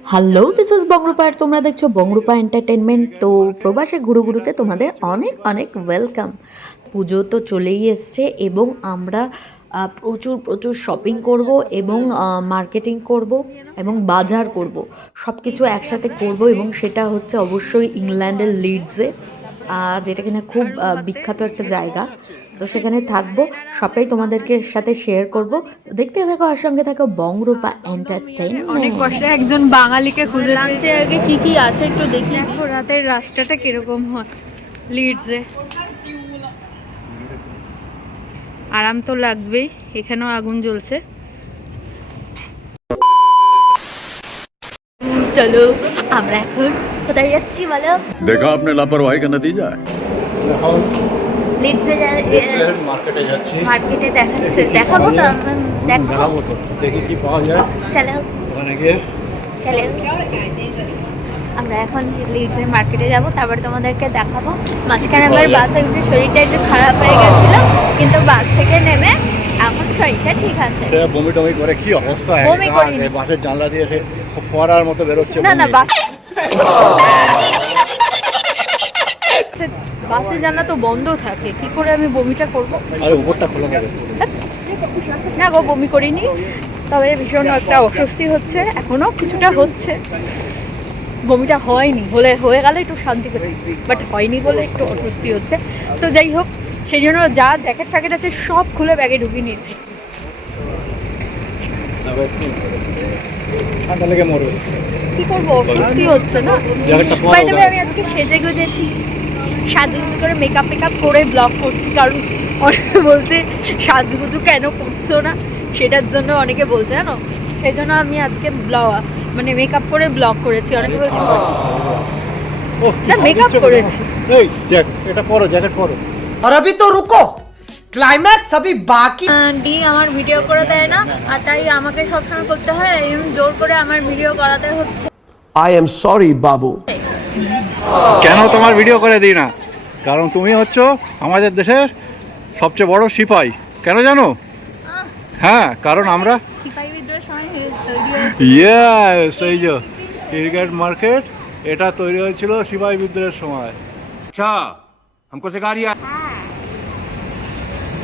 Hello this is বঙ্গরূপায় তোমরা দেখছ বংরূপা entertainment তো প্রবাসে ঘুরু ঘুরুতে তোমাদের অনেক অনেক ওয়েলকাম পুজো তো চলেই এসছে এবং আমরা প্রচুর প্রচুর শপিং করব এবং মার্কেটিং করব এবং বাজার করব। সব কিছু একসাথে করব এবং সেটা হচ্ছে অবশ্যই ইংল্যান্ডের লিডসে যেটা কিনা খুব আহ, বিখ্যাত একটা জায়গা। তো সেখানে থাকব সবটাই তোমাদেরকে সাথে শেয়ার করব। তো দেখতে থাকো আর সঙ্গে থাকো বংরূপা এন্টারটেনমেন্ট অনেক কষ্টে একজন বাঙালিকে খুঁজে লাগছে আগে কি কি আছে একটু দেখি। দেখো রাতের রাস্তাটা কীরকম হয় লিডসে আরাম তো লাগবেই এখানেও আগুন জ্বলছে। চলো আমরা এখন কোথায় যাচ্ছি বলো? দেখা আপনার লাপরওয়াহি কেন দিয়ে যায় লিডসে মার্কেটে যাচ্ছি। মার্কেটে দেখাচ্ছে দেখাবো তো দেখাবো। তো দেখি কি পাওয়া যায়। চলো। ওখানে গিয়ে চলো। আমরা এখন লিডসের মার্কেটে যাব তারপর তোমাদেরকে দেখাবো। মাঝখানে আমার বাসে শরীরটা একটু খারাপ হয়ে গেছিল কিন্তু বাস থেকে নেমে এখন শরীরটা ঠিক আছে। বমি টমি করে কি অবস্থা? বমি করিনি। বাসের জানলা দিয়েছে পড়ার মতো বেরোচ্ছে না না বাস বাসে জানা তো বন্ধ থাকে কি করে আমি বমিটা করব? আরে উপরটা খোলা থাকে। না গো বমি করিনি। তবে ভীষণ একটা অস্বস্তি হচ্ছে এখনও কিছুটা হচ্ছে। বমিটা হয়নি হলে হয়ে গেলে একটু শান্তি পেতে বাট হয়নি বলে একটু অস্বস্তি হচ্ছে। তো যাই হোক সেই জন্য যা জ্যাকেট ফ্যাকেট আছে সব খুলে ব্যাগে ঢুকিয়ে নিয়েছি। ঠান্ডা মরবে। কি করব? অসুস্থই হচ্ছে না? আমি আজকে সেজে গুজেছি সাজুগুজু করে মেকআপ মেকআপ করে ব্লগ করছি কারণ অনেকে বলছে সাজগুজু কেন করছ না? সেটার জন্য অনেকে বলছে জানো? সেই জন্য আমি আজকে ব্লগ মানে মেকআপ করে ব্লগ করেছি। অনেকে বলছে না মেকআপ করেছি। এটা পরো জ্যাকেট পরো। আর তো রুকো। रुको क्लाइमैक्स अभी बाकी ডি আমার ভিডিও করে দেয় না আর তাই আমাকে সবসময় করতে হয় এরকম জোর করে আমার ভিডিও করাতে হচ্ছে I am sorry, Babu. কেন তোমার ভিডিও করে দিই না কারণ তুমি হচ্ছ আমাদের দেশের সবচেয়ে বড় সিপাই কেন জানো হ্যাঁ কারণ আমরা সিপাহি বিদ্রোহের সময় তৈরি হয়েছে ইয়েস এই যে ক্রিকেট মার্কেট এটা তৈরি হয়েছিল সিপাহী বিদ্রোহের সময় अच्छा हमको सिखा रिया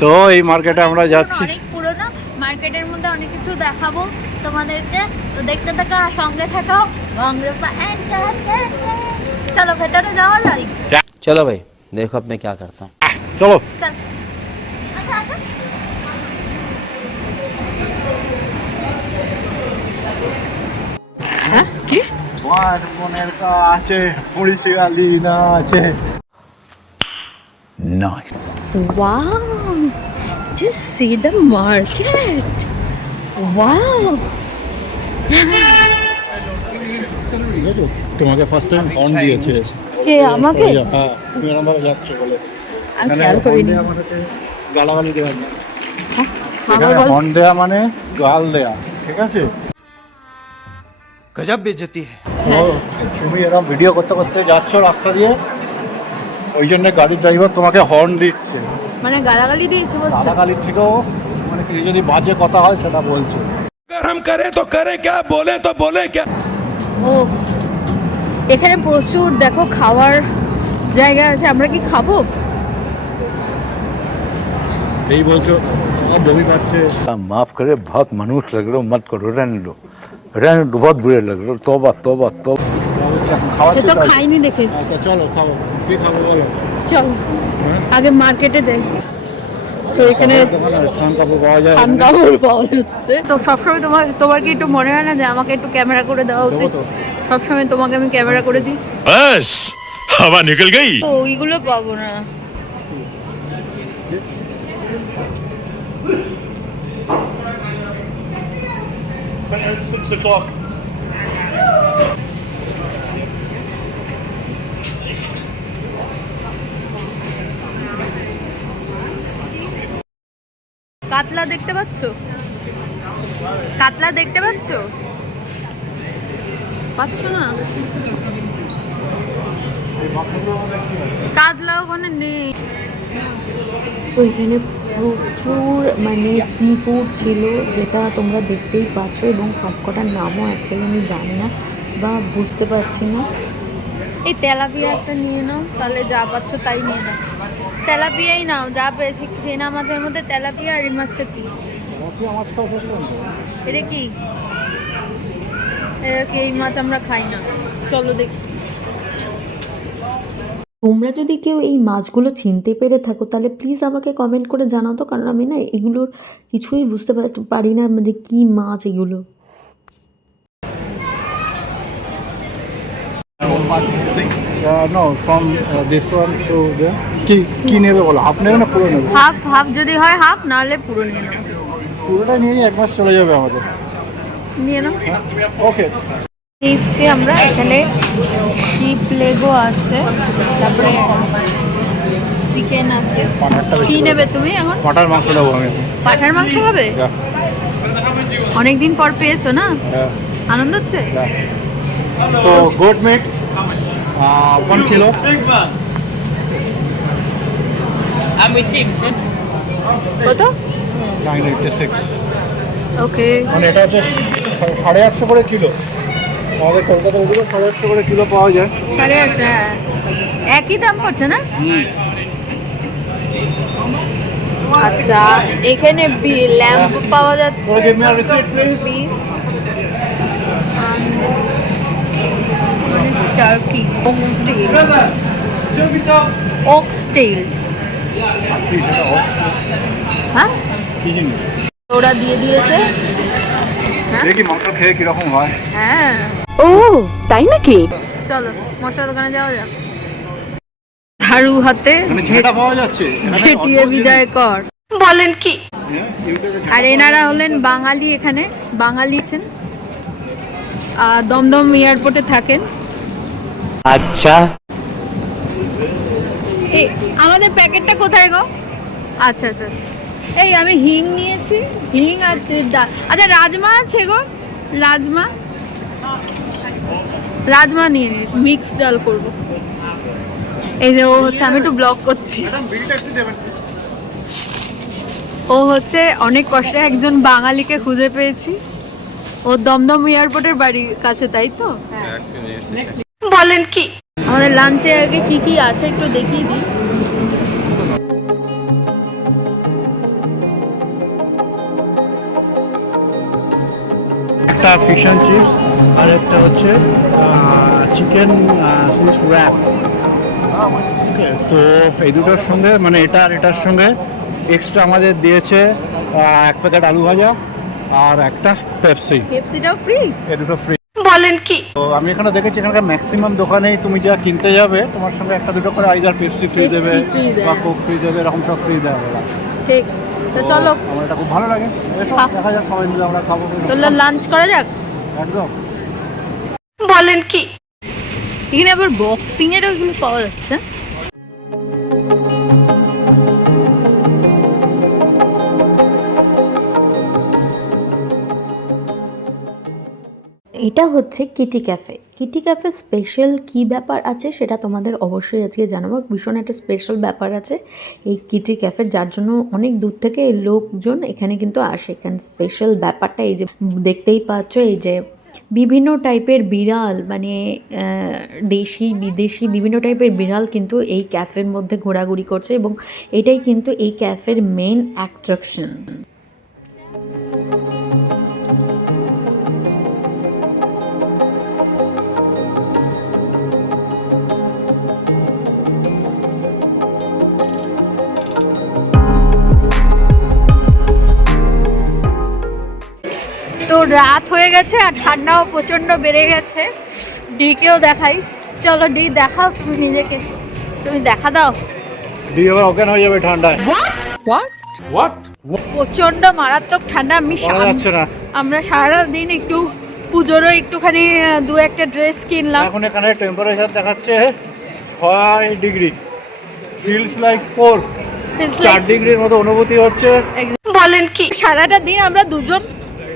তো এই মার্কেটে আমরা যাচ্ছি অনেক পুরোনো মার্কেটের মধ্যে অনেক কিছু দেখাবো তোমাদেরকে তো দেখতে থাকো আর সঙ্গে থাকো বঙ্গরূপা entertainment। চলো ভেতরে যাওয়া যায় चलो भाई देखो अब मैं क्या करता हूँ চলো চল আচ্ছা আচ্ছা তোমার মনের কাছে পরিচিকালি না আছে Nice. Wow! Just see the market. Wow! তোমাকে ফার্স্ট টাইম অন দিয়েছে। কে আমাকে? Oh, হ্যাঁ, তুমি এরকম ভাবে বলে। আমি খেয়াল করিনি। গালাগালি দেওয়া হ্যাঁ, না মানে গাল দেয়া ঠিক আছে? তুমি ভিডিও করতে করতে যাচ্ছ রাস্তা দিয়ে ওই জন্য গাড়ির ড্রাইভার তোমাকে হর্ন দিচ্ছে। মানে গালাগালি দিয়েছে বলছে। গালাগালির থেকেও মানে কিছু যদি বাজে কথা হয় সেটা বলছে। গরম করে তো করে কে বলে তো বলে কে ও এখানে প্রচুর দেখো খাওয়ার জায়গা আছে আমরা কি খাব? এই বলছো বমি পাচ্ছে। মাফ করে বহুত মানুষ লাগল মত করো রেন লো। রেন বহুত বুড়ে লাগল তোবা তোবা তোবা। খাওয়া তো খাইনি দেখে। আচ্ছা, চলো খাব কি খাব বলো? চল আগে মার্কেটে যাই। তো এখানে কাপড় পাওয়া যাচ্ছে। তো সবসময় তোমার তোমার কি একটু মনে হয় না যে আমাকে একটু ক্যামেরা করে দেওয়া উচিত? সবসময় তোমাকে আমি ক্যামেরা করে দিই। বাস হাওয়া পাবো না। কাতলা দেখতে পাচ্ছ? কাতলা দেখতে পাচ্ছ? পাচ্ছ না? কাতলা ওখানে নেই। তো এখানে প্রচুর মানে সি ফুড ছিল যেটা তোমরা দেখতেই পাচ্ছ এবং সবকটার নামও অ্যাকচুয়ালি আমি জানি না বা বুঝতে পারছি না। এই তেলাপিয়া একটা নিয়ে নাও তাহলে যা পাচ্ছ তাই নিয়ে নাও। তেলাপিয়াই নাও যা পেয়েছি। চেনা মাছের মধ্যে তেলাপিয়া আর এই মাছটা কি? এটা কি? এটা কি এই মাছ আমরা খাই না? চলো দেখি। তোমরা যদি কেউ এই মাছগুলো চিনতে পেরে থাকো তাহলে প্লিজ আমাকে কমেন্ট করে জানাও তো কারণ আমি না এগুলোর কিছুই বুঝতে পার- পারি না মানে কী মাছ এগুলো। No from this one two কি কি নেবে বলো হাফ নেবে না পুরো নেবে? হাফ হাফ যদি হয় হাফ নাহলে পুরো নিয়ে নাও। পুরোটা নিয়ে এক মাস চলে যাবে আমাদের। নিয়ে নাও। ওকে নিচ্ছি আমরা এখানে শিপ লেগো আছে তারপরে চিকেন আছে। কি নেবে তুমি এখন? পাঠার মাংস নেব আমি। পাঠার মাংস খাবে Yeah. অনেক দিন পর পেয়েছ না? আনন্দ হচ্ছে? So goat meat, uh, one kilo. কত? Nine eighty six. ওকে মানে এটা হচ্ছে সাড়ে আটশো করে কিলো। আমাদের কলকাতা ওগুলো সাড়ে আটশো করে কিলো পাওয়া যায়। সাড়ে আটশো হ্যাঁ। একই দাম করছে না? আচ্ছা এখানে বি ল্যাম্প পাওয়া যাচ্ছে। Turkey oxtail oxtail হ্যাঁ? ওরা দিয়ে দিয়েছে। দেখি মাংস খেয়ে কীরকম হয়। হ্যাঁ। ও তাই নাকি? চলো মশলা দোকানে যাওয়া যাক। ঝাড়ু হাতে মানে পাওয়া যাচ্ছে। ঝেঁটিয়ে বিদায় কর বলেন কি? আর এনারা হলেন বাঙালি এখানে বাঙালি আছেন দমদম এয়ারপোর্টে থাকেন। আচ্ছা। আমাদের প্যাকেটটা কোথায় গো? আচ্ছা আচ্ছা। এই আমি হিং নিয়েছি। হিং আর আচ্ছা রাজমা আছে গো? রাজমা? রাজমা নিয়ে নিই মিক্স ডাল করব। এই যে ও হচ্ছে আমি একটু ব্লক করছি। ও হচ্ছে অনেক কষ্টে একজন বাঙালিকে খুঁজে পেয়েছি। ও দমদম এয়ারপোর্টের বাড়ির কাছে তাই তো? হ্যাঁ। বলেন কি? আমাদের লাঞ্চে আগে কি কি আছে একটু দেখিয়ে দিই। একটা ফিশ অ্যান্ড চিপস আর একটা হচ্ছে চিকেন ফিশ র্যাপ তো এই দুটোর সঙ্গে মানে এটা আর এটার সঙ্গে এক্সট্রা আমাদের দিয়েছে আহ, এক প্যাকেট আলু ভাজা আর একটা পেপসি পেপসিটাও ফ্রি এই দুটো ফ্রি বলেন কি? তো আমি এখানে দেখেছি এখানকার ম্যাক্সিমাম দোকানেই তুমি যা কিনতে যাবে তোমার সঙ্গে একটা দুটো করে আইদার পেপসি ফ্রি দেবে free দেয়। বা কোক ফ্রি দেবে এরকম সব ফ্রি দেওয়া ওরা ঠিক। তো চলো। আমার এটা খুব ভালো লাগে। এসো খা। দেখা যাক সবাই মিলে আমরা খাব। চলো লাঞ্চ করা যাক? একদম। বলেন কি? এখানে আবার বক্সিং এরও এগুলো পাওয়া যাচ্ছে। এটা হচ্ছে Kitty Cafe Kitty Cafe special কি ব্যাপার আছে সেটা তোমাদের অবশ্যই আজকে জানাব। ভীষণ একটা স্পেশাল ব্যাপার আছে এই কিটি ক্যাফে যার জন্য অনেক দূর থেকে লোকজন এখানে কিন্তু আসে। এখানে স্পেশাল ব্যাপারটা এই যে দেখতেই পাচ্ছ, এই যে বিভিন্ন টাইপের বিড়াল মানে দেশি, বিদেশি বিভিন্ন টাইপের বিড়াল কিন্তু এই ক্যাফের মধ্যে ঘোরাঘুরি করছে এবং এটাই কিন্তু এই ক্যাফের মেন অ্যাট্রাকশন রাত হয়ে গেছে আর ঠান্ডাও প্রচণ্ড বেড়ে গেছে। ডিকেও দেখাই। চলো ডি দেখাও তুমি নিজেকে। তুমি দেখা দাও। দিয়ে আবার অজ্ঞান হয়ে যাবে ঠান্ডায়। হোয়াট হোয়াট প্রচণ্ড মারাত্মক ঠান্ডা আমি যাচ্ছে না। আমরা সারা দিন একটু পুজোরও একটুখানি দু একটা ড্রেস কিনলাম। এখন এখানে টেম্পারেচার দেখাচ্ছে ছয় ডিগ্রি ফিলস লাইক ফোর চার ডিগ্রির মতো অনুভূতি হচ্ছে। বলেন কি? সারাটা দিন আমরা দুজন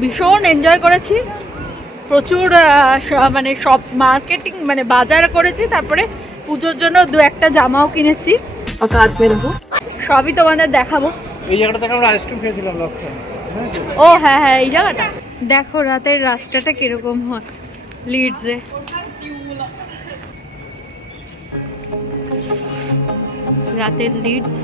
ভীষণ এনজয় করেছি। প্রচুর মানে সব মার্কেটিং মানে বাজার করেছি তারপরে পুজোর জন্য দু একটা জামাও কিনেছি। সবই তোমাদের দেখাবো। এই জায়গাটা থেকে আমরা আইসক্রিম খেয়েছিলাম ও হ্যাঁ হ্যাঁ এই জায়গাটা। দেখো রাতের রাস্তাটা কীরকম হয়। লিডসে রাতের লিডস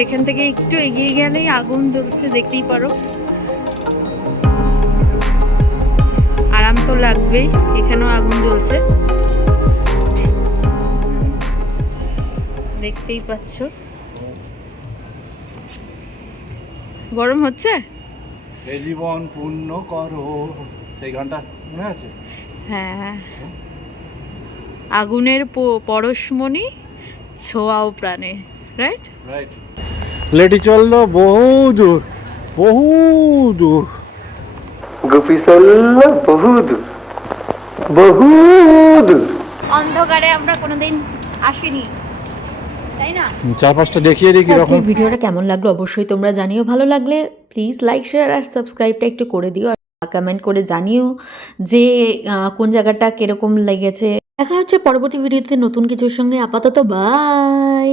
সেখান থেকে একটু এগিয়ে গেলেই আগুন জ্বলছে দেখতেই পারো। আরাম তো লাগবেই এখানেও আগুন জ্বলছে। দেখতেই পাচ্ছ। গরম হচ্ছে? জীবন পূর্ণ করো। সেই গানটা মনে আছে? হ্যাঁ। আগুনের পরশমণি ছোঁয়াও প্রাণে। রাইট রাইট লেডি চলল বহু দূর বহু দূর গুপি চলল বহু দূর বহু দূর অন্ধকারে আমরা কোনোদিন আসিনি দেখিয়ে ভিডিওটা কেমন লাগল অবশ্যই তোমরা জানিও। ভালো লাগলে প্লিজ লাইক শেয়ার আর সাবস্ক্রাইবটা একটু করে দিও আর কমেন্ট করে জানিও যে কোন জায়গাটা কীরকম লেগেছে। দেখা হচ্ছে পরবর্তী ভিডিওতে নতুন কিছুর সঙ্গে। আপাতত বাই